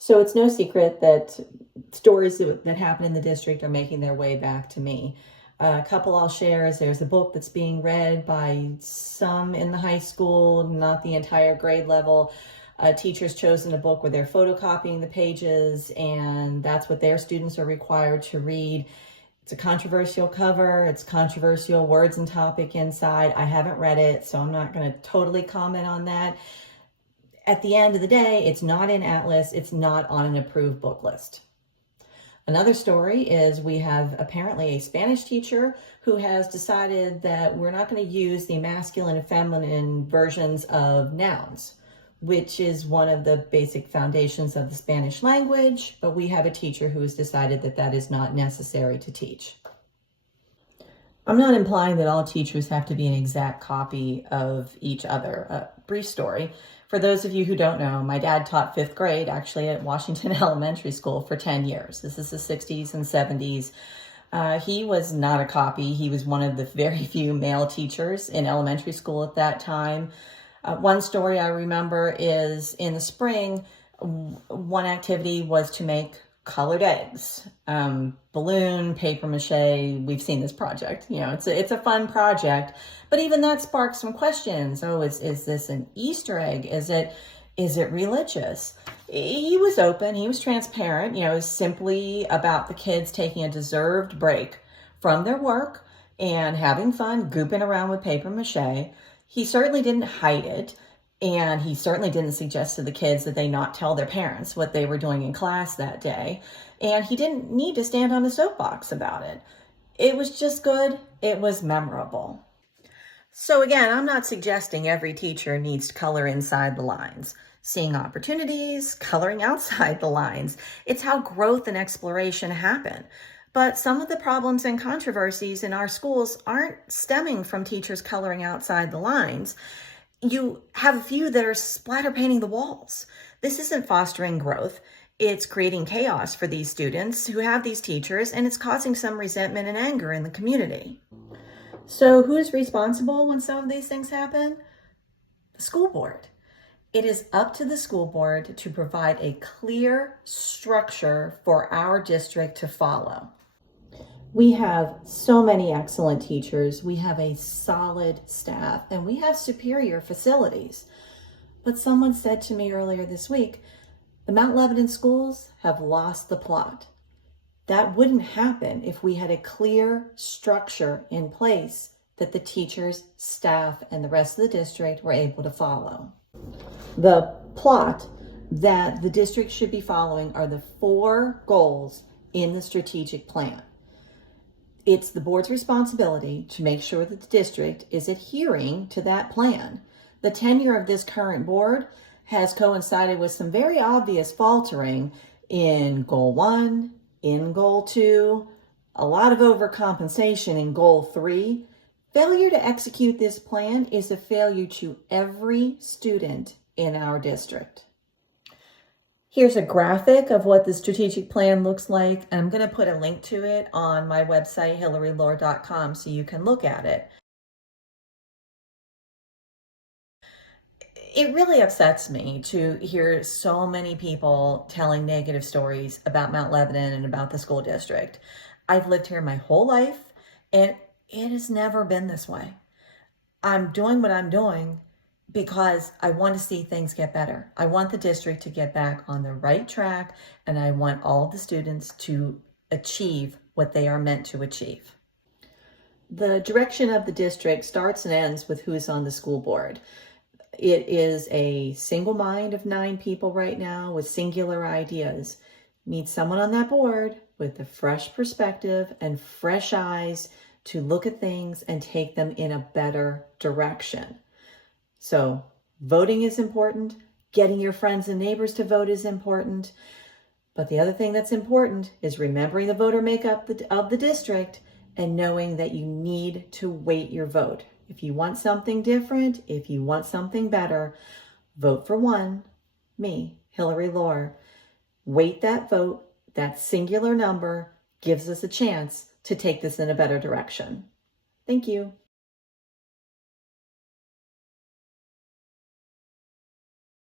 So it's no secret that stories that happen in the district are making their way back to me. A couple I'll share is there's a book that's being read by some in the high school, not the entire grade level. Teachers chosen a book where they're photocopying the pages, and that's what their students are required to read. It's a controversial cover. It's controversial words and topic inside. I haven't read it, so I'm not going to totally comment on that. At the end of the day, it's not in Atlas. It's not on an approved book list. Another story is we have apparently a Spanish teacher who has decided that we're not going to use the masculine and feminine versions of nouns, which is one of the basic foundations of the Spanish language, but we have a teacher who has decided that that is not necessary to teach. I'm not implying that all teachers have to be an exact copy of each other. A brief story. For those of you who don't know, my dad taught 5th grade actually at Washington Elementary School for 10 years. This is the 60s and 70s. He was not a copy. He was one of the very few male teachers in elementary school at that time. One story I remember is in the spring, one activity was to make colored eggs, balloon, paper mache. We've seen this project. You know, it's a fun project, but even that sparked some questions. Oh, is this an Easter egg? Is it religious? He was open. He was transparent. You know, it was simply about the kids taking a deserved break from their work and having fun, gooping around with paper mache. He certainly didn't hide it. And he certainly didn't suggest to the kids that they not tell their parents what they were doing in class that day. And he didn't need to stand on a soapbox about it. It was just good. It was memorable. So again, I'm not suggesting every teacher needs to color inside the lines. Seeing opportunities, coloring outside the lines. It's how growth and exploration happen. But some of the problems and controversies in our schools aren't stemming from teachers coloring outside the lines. You have a few that are splatter painting the walls. This isn't fostering growth. It's creating chaos for these students who have these teachers, and it's causing some resentment and anger in the community. So who's responsible when some of these things happen? The school board. It is up to the school board to provide a clear structure for our district to follow. We have so many excellent teachers, we have a solid staff, and we have superior facilities. But someone said to me earlier this week, the Mount Lebanon schools have lost the plot. That wouldn't happen if we had a clear structure in place that the teachers, staff, and the rest of the district were able to follow. The plot that the district should be following are the 4 goals in the strategic plan. It's the board's responsibility to make sure that the district is adhering to that plan. The tenure of this current board has coincided with some very obvious faltering in Goal 1, in Goal 2, a lot of overcompensation in Goal 3. Failure to execute this plan is a failure to every student in our district. Here's a graphic of what the strategic plan looks like. I'm going to put a link to it on my website, hillarylohr.com, so you can look at it. It really upsets me to hear so many people telling negative stories about Mount Lebanon and about the school district. I've lived here my whole life, and it has never been this way. I'm doing what I'm doing because I want to see things get better. I want the district to get back on the right track, and I want all of the students to achieve what they are meant to achieve. The direction of the district starts and ends with who's on the school board. It is a single mind of 9 people right now with singular ideas. Need someone on that board with a fresh perspective and fresh eyes to look at things and take them in a better direction. So voting is important. Getting your friends and neighbors to vote is important. But the other thing that's important is remembering the voter makeup of the district and knowing that you need to weight your vote. If you want something different, if you want something better, vote for one, me, Hillary Lohr. Weight that vote. That singular number gives us a chance to take this in a better direction. Thank you.